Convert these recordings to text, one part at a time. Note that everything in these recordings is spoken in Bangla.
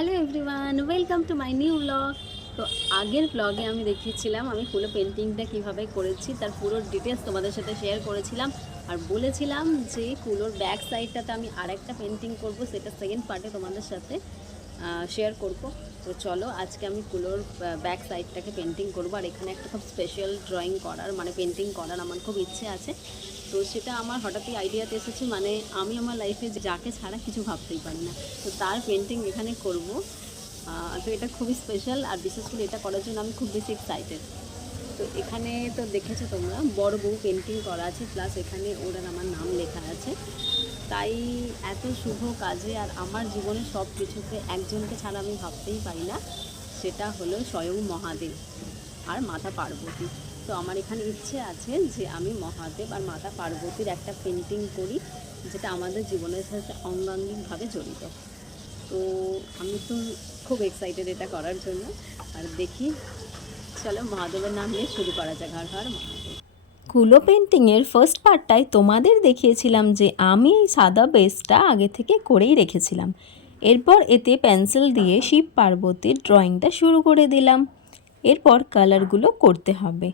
Hello everyone, welcome to my new blog. তো আগের ব্লগে আমি দেখিয়েছিলাম আমি পুরো পেন্টিংটা কীভাবে করেছি, তার পুরো ডিটেলস তোমাদের সাথে শেয়ার করেছিলাম আর বলেছিলাম যে কুলোর ব্যাক সাইডটাতে আমি আরেকটা পেন্টিং করব, সেটা সেকেন্ড পার্টে তোমাদের সাথে শেয়ার করব। তো চলো, আজকে আমি কুলোর ব্যাক সাইডটাকে পেন্টিং করব। আর এখানে একটা খুব স্পেশাল ড্রয়িং করার মানে পেন্টিং করার আমার খুব ইচ্ছে আছে। তো সেটা আমার হঠাৎই আইডিয়াতে এসেছে মানে আমি আমার লাইফে যাকে ছাড়া কিছু ভাবতেই পারি না। তো তার পেন্টিং এখানে করব। তো এটা খুবই স্পেশাল আর বিশেষ করে এটা করার জন্য আমি খুব বেশি এক্সাইটেড তো এখানে তো দেখেছ তোমরা, বড় বউ পেন্টিং করা আছে প্লাস এখানে ওর আর আমার নাম লেখা আছে। তাই এত শুভ কাজে আর আমার জীবনে সব কিছুকে একজনকে ছাড়া আমি ভাবতেই পারি না, সেটা হলো স্বয়ং মহাদেব আর মাতা পার্বতী। তো আমার এখানে ইচ্ছে আছে যে আমি মহাদেব আর মাতা পার্বতীর একটা পেন্টিং করি, যেটা আমাদের জীবনের সাথে অঙ্গাঙ্গিকভাবে জড়িত। তো আমি তো খুব এক্সাইটেড এটা করার জন্য। আর দেখি চলো মহাদেবের নাম নিয়ে শুরু করা যাক কুলো পেন্টিংয়ের ফার্স্ট পার্টটায় তোমাদের দেখিয়েছিলাম যে আমি এই সাদা বেসটা আগে থেকে করেই রেখেছিলাম। এরপর এতে পেন্সিল দিয়ে শিব পার্বতীর ড্রয়িংটা শুরু করে দিলাম। এরপর কালারগুলো করতে হবে।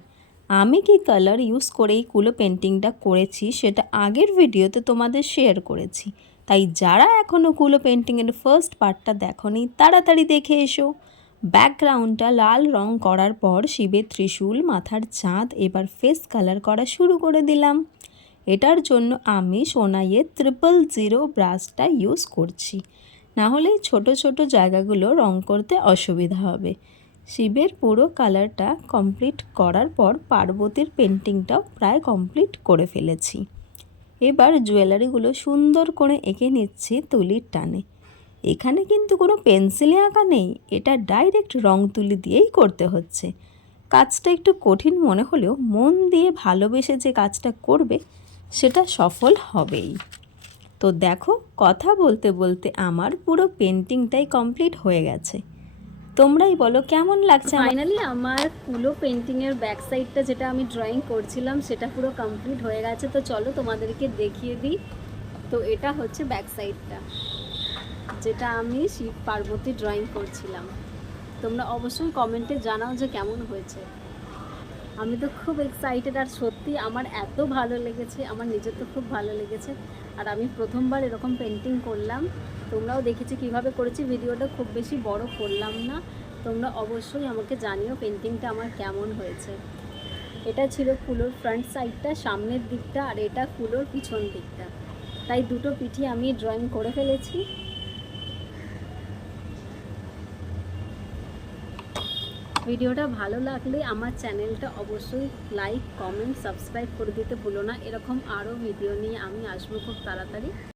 আমি কি কালার ইউজ করেই কুলো পেন্টিংটা করেছি সেটা আগের ভিডিওতে তোমাদের শেয়ার করেছি। তাই যারা এখনও কুলো পেন্টিংয়ের ফার্স্ট পার্টটা দেখনি, তাড়াতাড়ি দেখে এসো। ব্যাকগ্রাউন্ডটা লাল রং করার পর শিবের ত্রিশূল মাথার চাঁদ এবার ফেস কালার করা শুরু করে দিলাম। এটার জন্য আমি সোনাইয়ের ট্রিপল জিরো ব্রাশটা ইউজ করছি। না হলে ছোট ছোট জায়গাগুলো রং করতে অসুবিধা হবে। শিবের পুরো কালারটা কমপ্লিট করার পর পার্বতীর পেন্টিংটাও প্রায় কমপ্লিট করে ফেলেছি। এবার জুয়েলারিগুলো সুন্দর করে এঁকে নিচ্ছি তুলির টানে। এখানে কিন্তু কোনো পেন্সিলে আঁকা নেই, এটা ডাইরেক্ট রং তুলি দিয়েই করতে হচ্ছে। কাজটা একটু কঠিন মনে হলেও মন দিয়ে ভালোবেসে যে কাজটা করবে, সেটা সফল হবেই। তো দেখো, কথা বলতে বলতে আমার পুরো পেন্টিংটাই কমপ্লিট হয়ে গেছে। তোমরাই বলো, কেমন লাগছে ফাইনালি আমার পুরো পেন্টিংয়ের ব্যাক সাইডটা যেটা আমি ড্রয়িং করছিলাম, সেটা পুরো কমপ্লিট হয়ে গেছে। তো চলো তোমাদেরকে দেখিয়ে দিই। তো এটা হচ্ছে ব্যাক সাইডটা যেটা আমি শিব পার্বতী ড্রয়িং করছিলাম। তোমরা অবশ্যই কমেন্টে জানাও যে কেমন হয়েছে। আমি তো খুব এক্সাইটেড আর সত্যি আমার এত ভালো লেগেছে, আমার নিজের তো খুব ভালো লেগেছে। আর আমি প্রথমবার এরকম পেন্টিং করলাম। তোমরাও দেখেছি কীভাবে করেছি, ভিডিওটা খুব বেশি বড় করলাম না। তোমরা অবশ্যই আমাকে জানিও পেন্টিংটা আমার কেমন হয়েছে। এটা ছিল কুলোর ফ্রন্ট সাইডটা সামনের দিকটা, আর এটা কুলোর পিছন দিকটা। তাই দুটো পিঠি আমি ড্রয়িং করে ফেলেছি। ভিডিওটা ভালো লাগলে আমার চ্যানেলটা অবশ্যই লাইক কমেন্ট সাবস্ক্রাইব করে দিতে ভুলো না। এরকম আরও ভিডিও নিয়ে আমি আসব খুব তাড়াতাড়ি।